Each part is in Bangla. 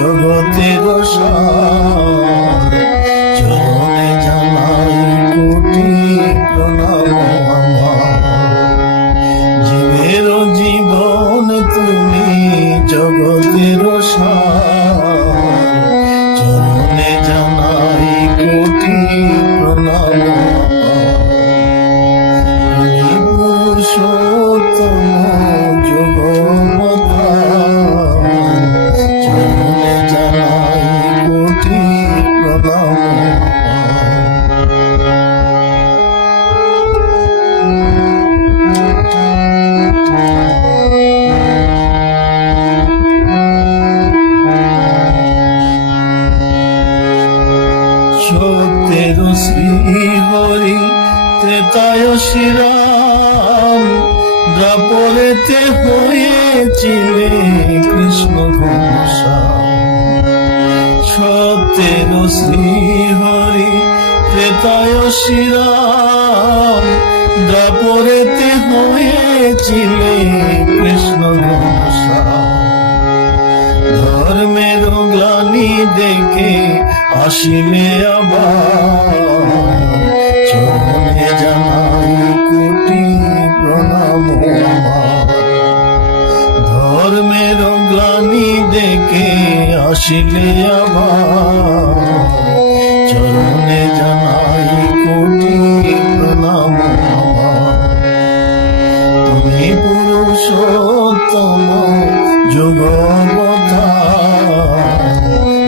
জগতের সার, চরণে জানাই কোটি প্রণাম আমার। জীবের জীবন তুমি জগতের সার, চরণে জানাই কোটি প্রণাম আমার। পুরুষোত্তম জগবতার, চরণে জানাই কোটি প্রণাম সত্যের শ্রীহরি ত্রেতায় শ্রীরাম, দ্বাপরেতে হয়েছিলে কৃষ্ণ ঘনশ্যাম। সত্যের শ্রীহরি ত্রেতায় শ্রীরাম, দ্বাপরেতে হয়েছিলে কৃষ্ণ ঘনশ্যাম। ধর্মের গ্লানি দেখে আসিলে আবার, চরণে জানাই কোটি প্রণাম আমার। ধর্মের গ্লানি দেখে আসিলে আবার, চরণে জানাই কোটি প্রণাম আমার। তুমি পুরুষোত্তম জগবতার,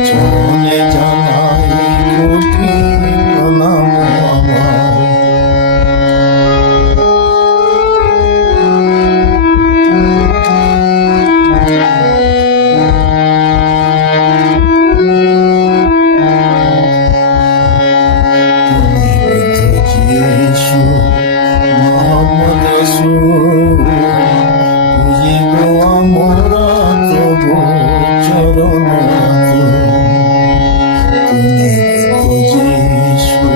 চরণে জানাই কোটি প্রণাম আমার। তুমি বুদ্ধ যিশু মোহাম্মদ রাসূল, বুঝিব আমরা তবু চরণ। তুমি বুদ্ধ যিশু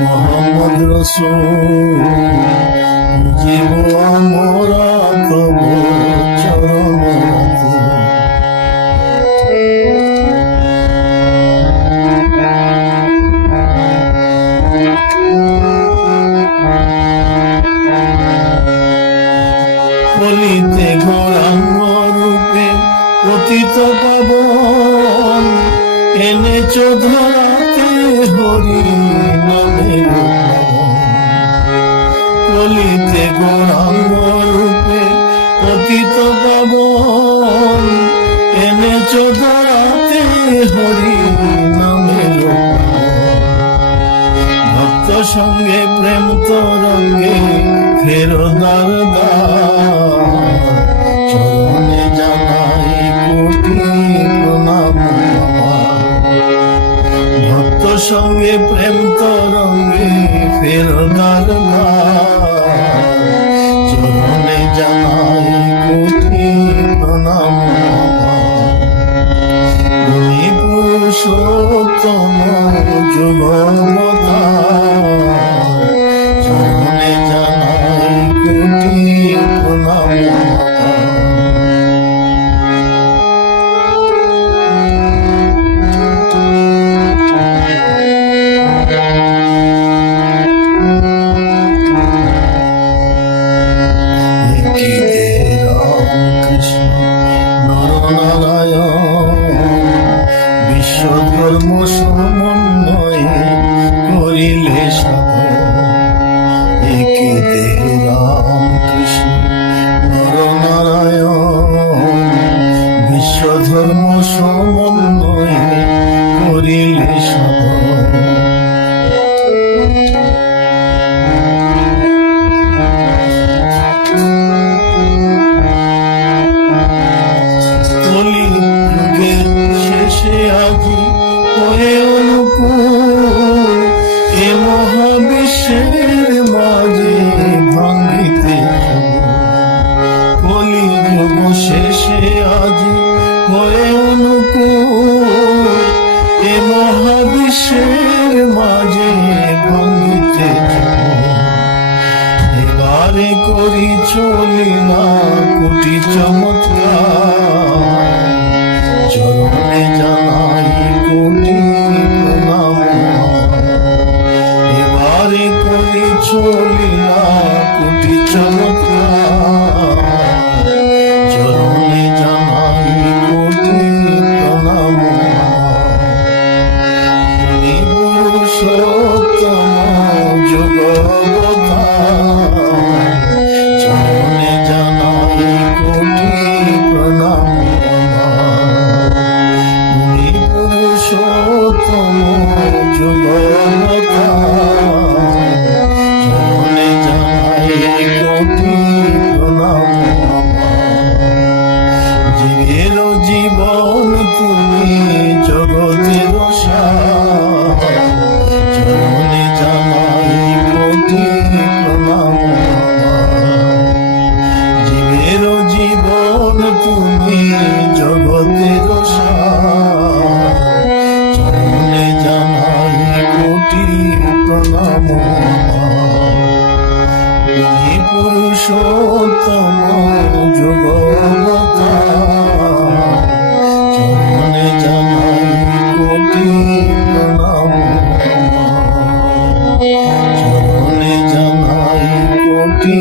মোহাম্মদ রাসূল, বুঝিব আমরা তবু চরণ। কলিতে গৌরাঙ্গ রূপে পতিত পাবন, এনেছ ধরাতে হরি নামের পাবন। কলিতে গৌরাঙ্গ রূপে পতিত পাবন, এনেছ ধরাতে হরি নামের পাবন। ভক্ত সঙ্গে প্রেম তরঙ্গে ফেরো দ্বার দ্বার, চরণে জানাই কোটি প্রণাম আমার। ভক্ত সঙ্গে প্রেম তরঙ্গে ফেরো দ্বার দ্বার, চরণে জানাই কোটি প্রণাম আমার। তুমি পুরুষোত্তম জগবতার, চরণে জানাই কোটি প্রণাম আমার। একই দেহে রাম কৃষ্ণ নরনারায়ণ, বিশ্বধর্ম সমন্বয়ে করিলে সাধন। একই দেহে রাম কৃষ্ণ নরনারায়ণ, বিশ্বধর্ম সমন্বয়ে করিলে সাধন। কলিযুগের শেষে আজি হয়ে অনুকূল, এ মহাবিশ্বের মাঝে ভাঙ্গিতে। কলিযুগ শেষে আজি হয়ে অনুকূল, এ মহাবিশ্বের মাঝে ভাঙ্গিতে। এবারে করি চলি না কোটি চমৎকার, চরণে রসলীলা কোটি চমৎকার, চরণে জানাই কোটি প্রণাম। তুমি পুরুষোত্তম যুগবতার, চরণে জানাই কোটি প্রণাম। তুমি পুরুষোত্তম যুগবতার, চরণে জানাই কোটি প্রণাম। জীবের জীবন তুমি জগতের সার, চরণে জানাই কোটি প্রণাম। জীবের জীবন তুমি জগতের সার, চরণে জানাই কোটি প্রণাম। তুমি পুরুষোত্তম যুগবতার, চরণে জানাই কোটি প্রণাম। চরণে জানাই কোটি